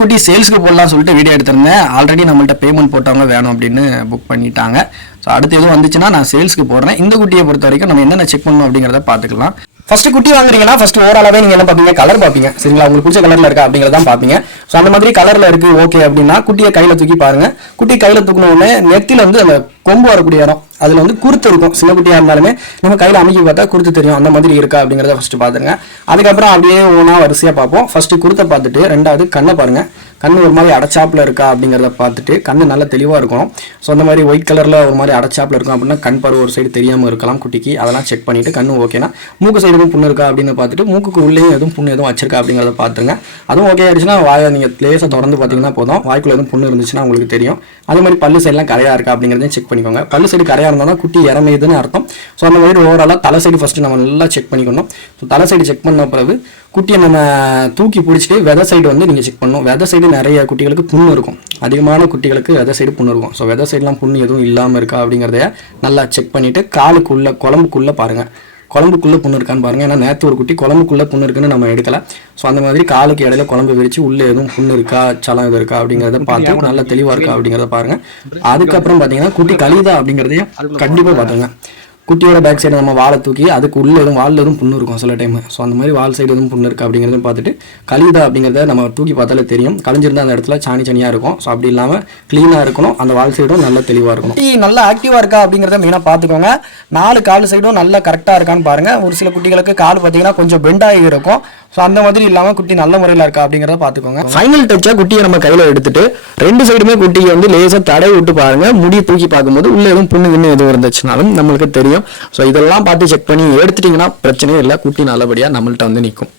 குட்டி சேல்ஸ்க்கு போடலாம் சொல்லிட்டு வீடியோ எடுத்திருந்தேன். ஆல்ரெடி நம்மள்ட்ட பேமெண்ட் போட்டவங்க வேணும் அப்படின்னு புக் பண்ணிட்டாங்க. ஸோ அடுத்து எதுவும் வந்துச்சுன்னா நான் சேல்ஸ்க்கு போடுறேன். இந்த குட்டியை பொறுத்த வரைக்கும் நம்ம என்னென்ன செக் பண்ணணும் அப்படிங்கிறத பார்த்துக்கலாம். ஃபர்ஸ்ட் குட்டி வாங்குறீங்கன்னா ஃபர்ஸ்ட் ஓவராலாவே நீங்கள் என்ன பார்ப்பீங்க? கலர் பார்ப்பீங்க. சரிங்களா? உங்களுக்கு பிடிச்ச கலரில் இருக்கா அப்படிங்கிறதான் பார்ப்பீங்க. ஸோ அந்த மாதிரி கலரில் இருக்குது ஓகே அப்படின்னா குட்டியை கையில் தூக்கி பாருங்கள் குட்டி கையில் தூக்கின உடனே வந்து அந்த கொம்பு வரக்கூடிய இடம். அதில் வந்து குருத்து இருக்கும். சின்ன குட்டியாக இருந்தாலுமே நம்ம கையில் அமைக்கி பார்த்தா குருத்து தெரியும். அந்த மாதிரி இருக்கா அப்படிங்கிறத ஃபஸ்ட்டு பார்த்துருங்க அதுக்கப்புறம் அப்படியே ஒன்றா வரிசையாக பார்ப்போம். ஃபஸ்ட்டு குருத்தை பார்த்துட்டு ரெண்டாவது கண்ணை பாருங்க. கண் ஒரு மாதிரி அடைச்சாப்பில் இருக்கா அப்படிங்கிறத பார்த்துட்டு கண் நல்லா தெளிவாக இருக்கணும் ஸோ அந்த மாதிரி ஒயிட் கலரில் ஒரு மாதிரி அடைச்சாப்பில் இருக்கும் அப்படின்னா கண் பருவ ஒரு சைடு தெரியாமல் இருக்கலாம் குட்டிக்கு. அதெல்லாம் செக் பண்ணிவிட்டு கண்ணு ஓகேனா மூக்கு சைடு எதுவும் புண்ணு இருக்கா அப்படின்னு பார்த்துட்டு மூக்குக்கு உள்ளேயும் எதுவும் புண்ணு எதுவும் வச்சிருக்கா அப்படிங்கிறத பார்த்துருங்க. அதுவும் ஓகே ஆயிடுச்சுன்னா வாயை நீங்கள் லேசாக திறந்து பார்த்தீங்கன்னா போதும். வாய்க்குள்ளே எதுவும் புண்ணு இருந்துச்சுன்னா உங்களுக்கு தெரியும். அதே மாதிரி பல்லு சைடெலாம் கரையாக இருக்கா அப்படிங்கிறதையும் செக் பண்ணிக்கோங்க. பல்லு சைடு கரையா இருந்தால் தான் குட்டி இறமையுதுன்னு அர்த்தம். ஸோ அந்த மாதிரி ஓவராலாக தலை சைடு ஃபஸ்ட்டு நம்ம நல்லா செக் பண்ணிக்கணும். ஸோ தலை சைடு செக் பண்ண பிறகு குட்டியை நம்ம தூக்கி பிடிச்சிட்டு விதை சைடு வந்து நீங்கள் செக் பண்ணணும். விதை சைடு நிறைய குட்டிகளுக்கு புண்ணு இருக்கும். அதிகமான குட்டிகளுக்கு விதை சைடு புண்ணு இருக்கும். ஸோ விதை சைடுலாம் புண்ணு எதுவும் இல்லாமல் இருக்கா அப்படிங்கிறதைய நல்லா செக் பண்ணிவிட்டு காலுக்குள்ளே குழம்புக்குள்ளே பாருங்கள் குழம்புக்குள்ளே புண்ணு இருக்கான்னு பாருங்கள் ஏன்னா நேற்று ஒரு குட்டி குழம்புக்குள்ளே புண்ணு இருக்குன்னு நம்ம எடுக்கல. ஸோ அந்த மாதிரி காலுக்கு இடையில குழம்பு விரிச்சு உள்ளே எதுவும் புண்ணு இருக்கா சலம் இது இருக்கா அப்படிங்கிறத பார்த்து நல்லா தெளிவாக இருக்கா அப்படிங்கிறத பாருங்கள் அதுக்கப்புறம் பார்த்தீங்கன்னா குட்டி கழிதா அப்படிங்கிறதையும் கண்டிப்பாக பார்த்துங்க குட்டியோட பேக் சைடு நம்ம வாழை தூக்கி அதுக்கு உள்ளே எதுவும் வாலில் எதுவும் புண்ணு இருக்கும் சில டைம் ஸோ அந்த மாதிரி வால் சைடு எதுவும் புண்ணு இருக்கா அப்படிங்கிறத பார்த்துட்டு கழிதா அப்படிங்கிறத நம்ம தூக்கி பார்த்தாலே தெரியும். கழிஞ்சிருந்தா அந்த இடத்துல சாணி சனியாக இருக்கும். ஸோ அப்படி இல்லாமல் க்ளீனாக இருக்கணும். அந்த வால் சைடும் நல்லா தெளிவாக இருக்கணும். குட்டி நல்லா ஆக்டிவாக இருக்கா அப்படிங்கிறத மெயினாக பார்த்துக்கோங்க. நாலு கால் சைடும் நல்லா கரெக்டாக இருக்கான்னு பாருங்கள் ஒரு சில குட்டிகளுக்கு கால் பார்த்தீங்கன்னா கொஞ்சம் பெண்டாகி இருக்கும். ஸோ அந்த மாதிரி இல்லாமல் குட்டி நல்ல முறையில் இருக்கா அப்படிங்கிறத பார்த்துக்கோங்க ஃபைனல் டச்சாக குட்டியை நம்ம கையில் எடுத்துட்டு ரெண்டு சைடுமே குட்டியை வந்து லேசாக தடவி விட்டு பாருங்க. முடி தூக்கி பார்க்கும்போது உள்ளே எதுவும் புண்ணு கிண்ணு எதுவும் இருந்துச்சுனாலும் நம்மளுக்கு தெரியும். ஸோ இதெல்லாம் பார்த்து செக் பண்ணி எடுத்துட்டிங்கன்னா பிரச்சனையே இல்லை. குட்டி நல்லபடியாக நம்மள்கிட்ட வந்து நிற்கும்